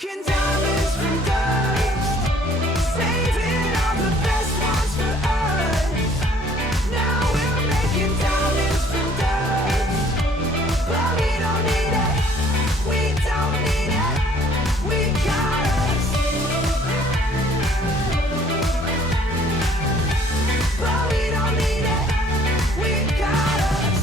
making diamonds from dust, saving all the best ones for us. Now we're making diamonds from dust, but we don't need it, we don't need it, we got us. But we don't need it, we got us.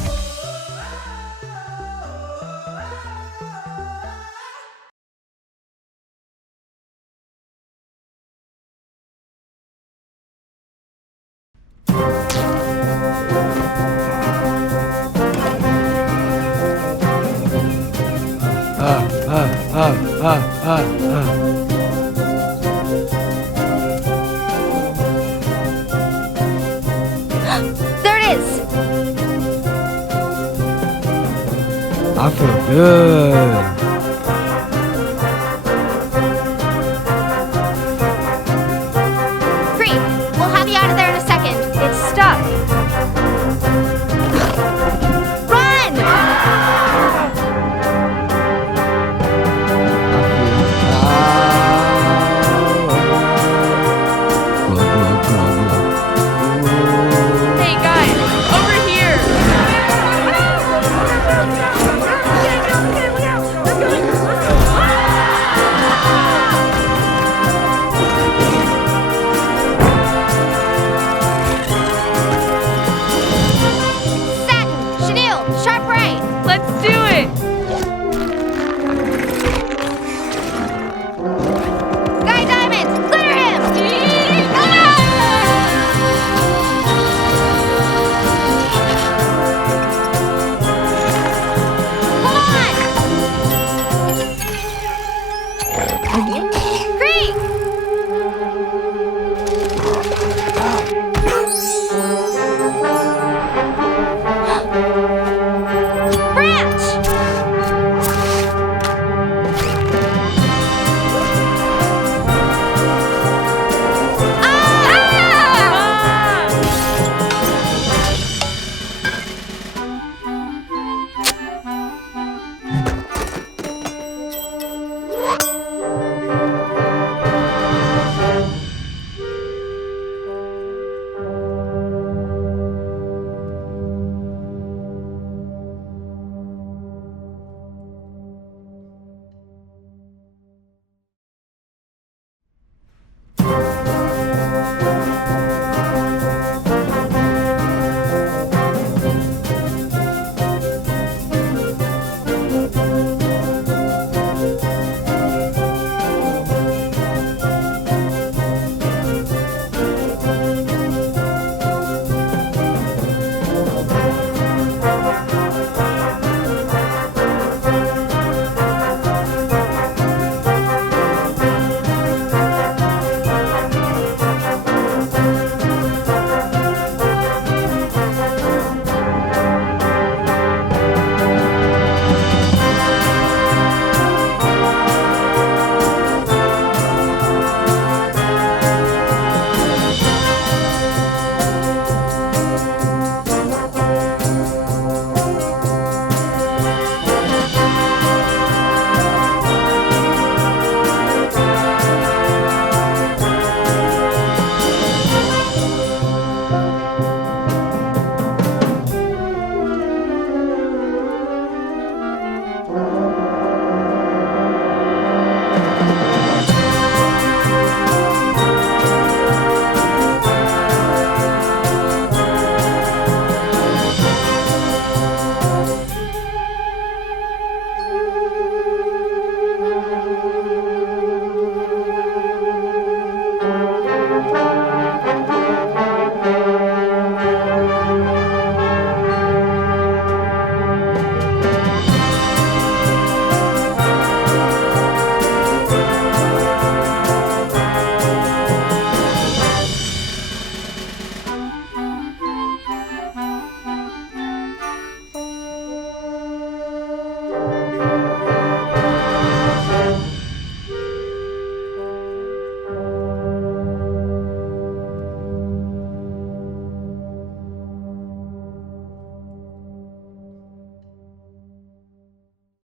There it is! I feel good. Creep, we'll have you out of there in a second. It's stuck. Run! Hey guys, over here! Satin, chenille, sharp right. Let's do it! Guy Diamond, glitter him! Hold on! Creep! Branch!